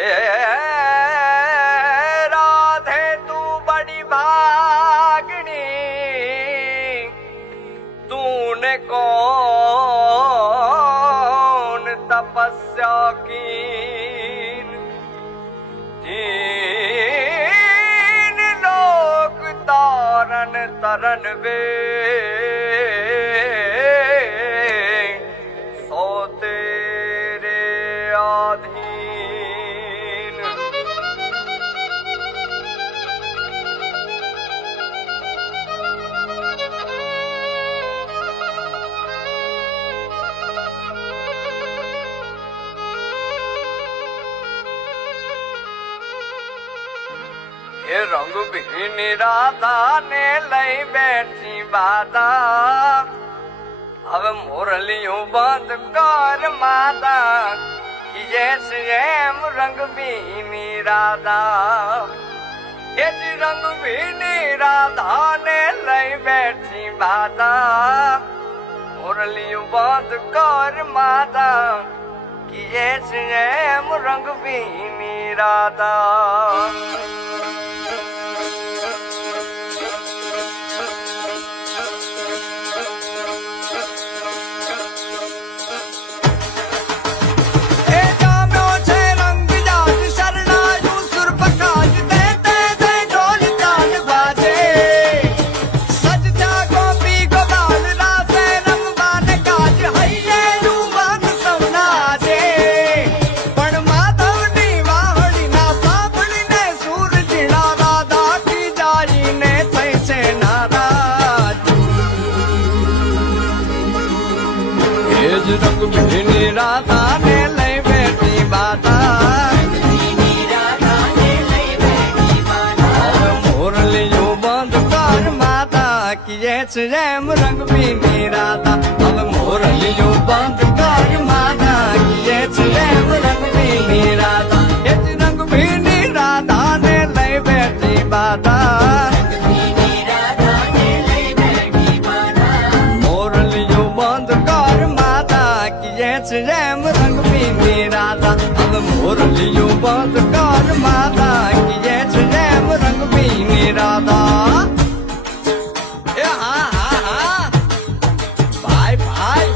ए राधे तू बड़ी भागनी तूने कौन तपस्या कीन तीन लोक तारन तरन वे सो तेरे आधीन। ये रंग भी राधा ने लई बैठी बाधा अब मुरलियों बंद कर माता जैसे रंग भी राधा ये रंग भी राधा ने लई बैठी बाधा मुरलियों बंद कर माता जैसे रंग भी राधा। रंग भी राधा ने लई बैठी बाधा मुरलियों बंद कर माता किए रैम रंग भी राधा अब मुरलियों बंद कर माता किए रैम रंग भी राधा रंग भी राधा ने लई बैठी बाधा रैम रंग भी राधा अब मुरलियों बंद कर माता की जैसे रैम रंग भी राधा। हाँ हाँ हाँ भाई भाई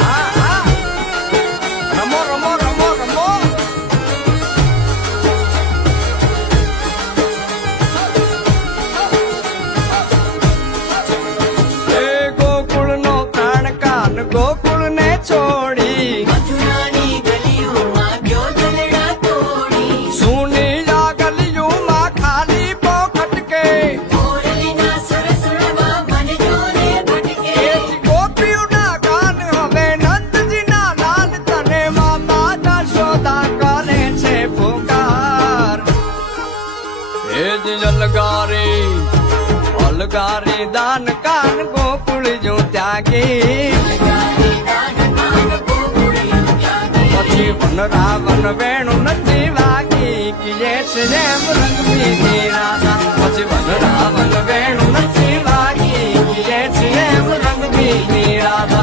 हाँ हाँ रमो रमो रमो रमो गोकुल ने छोड़ी मथुरानी गलियों माँ क्यों जलड़ा तोड़ी सुनी जा गलियों माँ खाली पोखट के मोरली ना सुर सुरवा मन जोरे भटके गोपियों ना गान हवे नंद जी ना लाल तने माता जशोदा करे छे पुकार हे जी अलगारी दान कान गोकुल जो त्यागी પછી વન રાવણ વેણુ નથી વાગી કિયે છે રેમ રંગ ભી રાધા પછી વન રાવણ વેણુ નથી વાગી કિયે છે રેમ રંગ ભી રાધા।